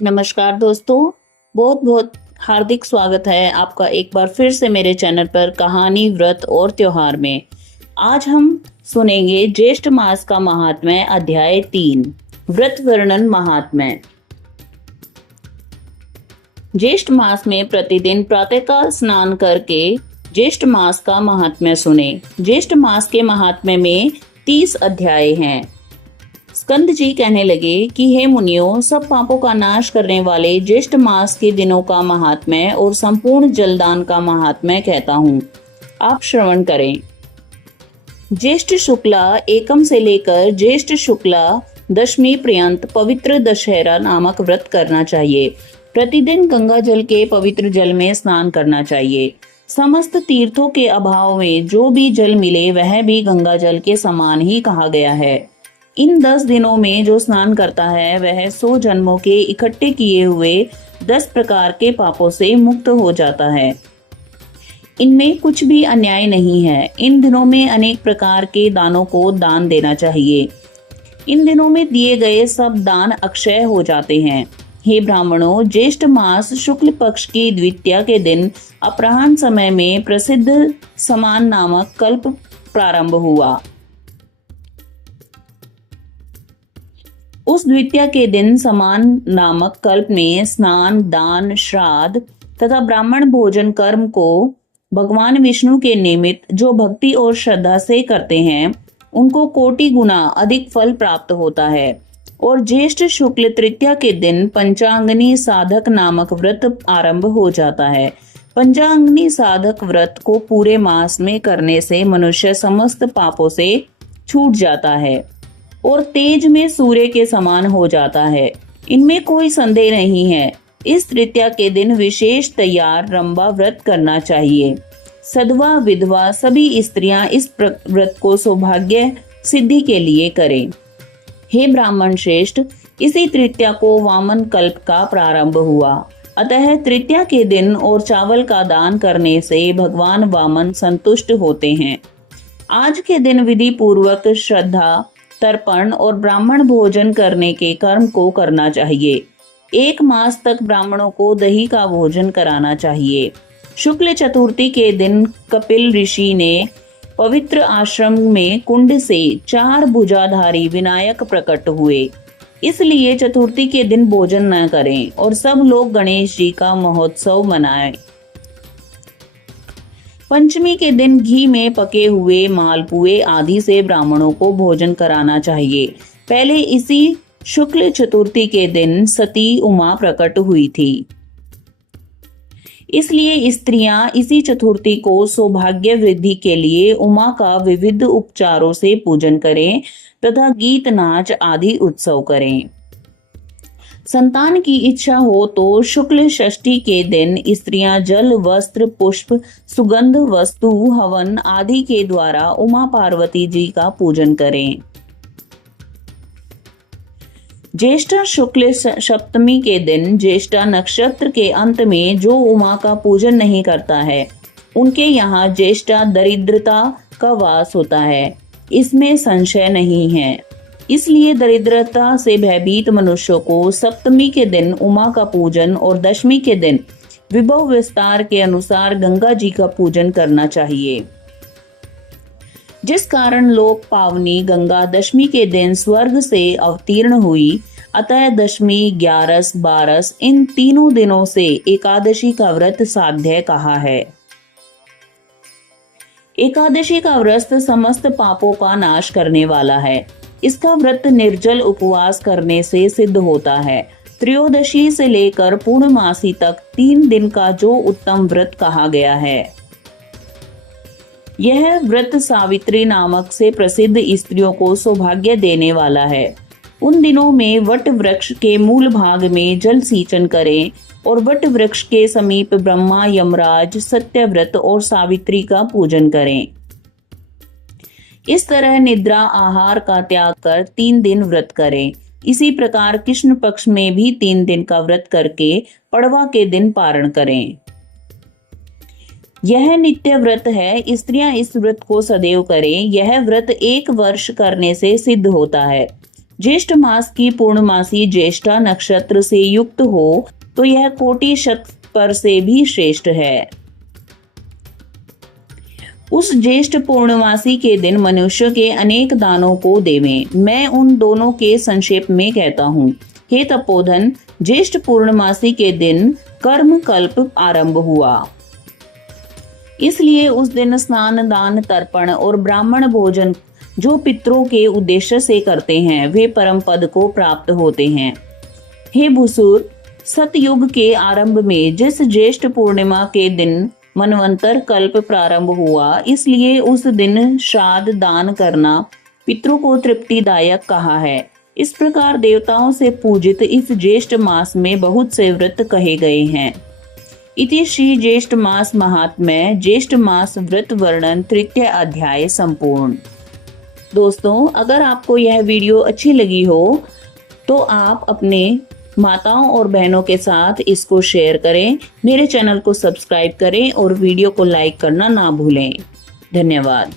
नमस्कार दोस्तों, बहुत बहुत हार्दिक स्वागत है आपका एक बार फिर से मेरे चैनल पर कहानी व्रत और त्योहार में। आज हम सुनेंगे ज्येष्ठ मास का महात्म्य अध्याय 3 व्रत वर्णन महात्म्य। ज्येष्ठ मास में प्रतिदिन प्रातःकाल स्नान करके ज्येष्ठ मास का महात्म्य सुने। ज्येष्ठ मास के महात्म्य में 30 अध्याय हैं। स्कंद जी कहने लगे कि हे मुनियों, सब पापों का नाश करने वाले ज्येष्ठ मास के दिनों का महात्म्य और संपूर्ण जलदान का महात्म्य कहता हूँ, आप श्रवण करें। ज्येष्ठ शुक्ला एकम से लेकर ज्येष्ठ शुक्ला दशमी पर्यंत पवित्र दशहरा नामक व्रत करना चाहिए। प्रतिदिन गंगा जल के पवित्र जल में स्नान करना चाहिए। समस्त तीर्थों के अभाव में जो भी जल मिले वह भी गंगा जल के समान ही कहा गया है। इन 10 दिनों में जो स्नान करता है वह 100 जन्मों के इकट्ठे किए हुए 10 प्रकार के पापों से मुक्त हो जाता है। इनमें कुछ भी अन्याय नहीं है। इन दिनों में अनेक प्रकार के दानों को दान देना चाहिए। इन दिनों में दिए गए सब दान अक्षय हो जाते हैं। हे ब्राह्मणों, ज्येष्ठ मास शुक्ल पक्ष की द्वितीया के दिन अपराह्न समय में प्रसिद्ध समान नामक कल्प प्रारंभ हुआ। उस द्वितीया के दिन समान नामक कल्प में स्नान, दान, श्राद्ध तथा ब्राह्मण भोजन कर्म को भगवान विष्णु के निमित्त जो भक्ति और श्रद्धा से करते हैं उनको कोटि गुना अधिक फल प्राप्त होता है। और ज्येष्ठ शुक्ल तृतीया के दिन पंचांगनी साधक नामक व्रत आरंभ हो जाता है। पंचांगनी साधक व्रत को पूरे मास में करने से मनुष्य समस्त पापों से छूट जाता है और तेज में सूर्य के समान हो जाता है। इनमें कोई संदेह नहीं है। इस तृतीया के दिन विशेष तैयार रंभा व्रत करना चाहिए। सधवा विधवा सभी स्त्रियां इस व्रत को सौभाग्य सिद्धि के लिए करें। हे ब्राह्मण श्रेष्ठ, इसी तृतीया को वामन कल्प का प्रारंभ हुआ। अतः तृतीया के दिन और चावल का दान करने से भगवान वामन संतुष्ट होते हैं। आज के दिन विधि पूर्वक श्रद्धा, तर्पण और ब्राह्मण भोजन करने के कर्म को करना चाहिए। 1 मास तक ब्राह्मणों को दही का भोजन कराना चाहिए। शुक्ल चतुर्थी के दिन कपिल ऋषि ने पवित्र आश्रम में कुंड से 4 भुजाधारी विनायक प्रकट हुए। इसलिए चतुर्थी के दिन भोजन न करें और सब लोग गणेश जी का महोत्सव मनाएं। पंचमी के दिन घी में पके हुए मालपुए आदि से ब्राह्मणों को भोजन कराना चाहिए। पहले इसी शुक्ल चतुर्थी के दिन सती उमा प्रकट हुई थी। इसलिए स्त्रियां इसी चतुर्थी को सौभाग्य वृद्धि के लिए उमा का विविध उपचारों से पूजन करें तथा गीत नाच आदि उत्सव करें। संतान की इच्छा हो तो शुक्ल षष्ठी के दिन स्त्रियां जल, वस्त्र, पुष्प, सुगंध वस्तु, हवन आदि के द्वारा उमा पार्वती जी का पूजन करें। ज्येष्ठा शुक्ल सप्तमी के दिन ज्येष्ठा नक्षत्र के अंत में जो उमा का पूजन नहीं करता है उनके यहाँ ज्येष्ठा दरिद्रता का वास होता है, इसमें संशय नहीं है। इसलिए दरिद्रता से भयभीत मनुष्यों को सप्तमी के दिन उमा का पूजन और दशमी के दिन विभव विस्तार के अनुसार गंगा जी का पूजन करना चाहिए। जिस कारण लोक पावनी गंगा दशमी के दिन स्वर्ग से अवतीर्ण हुई, अतः दशमी, 11, 12 इन तीनों दिनों से एकादशी का व्रत साध्य कहा है। एकादशी का व्रत समस्त पापों का नाश करने वाला है। इसका व्रत निर्जल उपवास करने से सिद्ध होता है। त्रयोदशी से लेकर पूर्णमासी तक 3 दिन का जो उत्तम व्रत कहा गया है। यह व्रत सावित्री नामक से प्रसिद्ध स्त्रियों को सौभाग्य देने वाला है। उन दिनों में वट वृक्ष के मूल भाग में जल सिंचन करें और वट वृक्ष के समीप ब्रह्मा, यमराज, सत्यव्रत और सावित्री का पूजन करें। इस तरह निद्रा आहार का त्याग कर 3 दिन व्रत करें। इसी प्रकार कृष्ण पक्ष में भी 3 दिन का व्रत करके पड़वा के दिन पारण करें। यह नित्य व्रत है। स्त्रियां इस व्रत को सदैव करें। यह व्रत 1 वर्ष करने से सिद्ध होता है। ज्येष्ठ मास की पूर्णमासी ज्येष्ठा नक्षत्र से युक्त हो तो यह कोटि शत पर से भी श्रेष्ठ है। उस ज्येष्ठ पूर्णमासी के दिन मनुष्य के अनेक दानों को देवें। मैं उन दोनों के संक्षेप में कहता हूँ। हे तपोधन, ज्येष्ठ पूर्णमासी के दिन कर्म कल्प आरंभ हुआ, इसलिए उस दिन स्नान, दान, तर्पण और ब्राह्मण भोजन जो पितरों के उद्देश्य से करते हैं वे परम पद को प्राप्त होते हैं। हे भूसुर, सतयुग के आरंभ में जिस ज्येष्ठ पूर्णिमा के दिन मनवंतर कल्प प्रारंभ हुआ, इसलिए उस दिन श्राद्ध दान करना पितरों को तृप्तिदायक कहा है। इस प्रकार देवताओं से पूजित इस ज्येष्ठ मास में बहुत से व्रत कहे गए हैं। इति श्री ज्येष्ठ मास महात्म्य ज्येष्ठ मास व्रत वर्णन तृतीय अध्याय संपूर्ण। दोस्तों, अगर आपको यह वीडियो अच्छी लगी हो तो आप अपने माताओं और बहनों के साथ इसको शेयर करें, मेरे चैनल को सब्सक्राइब करें और वीडियो को लाइक करना ना भूलें। धन्यवाद।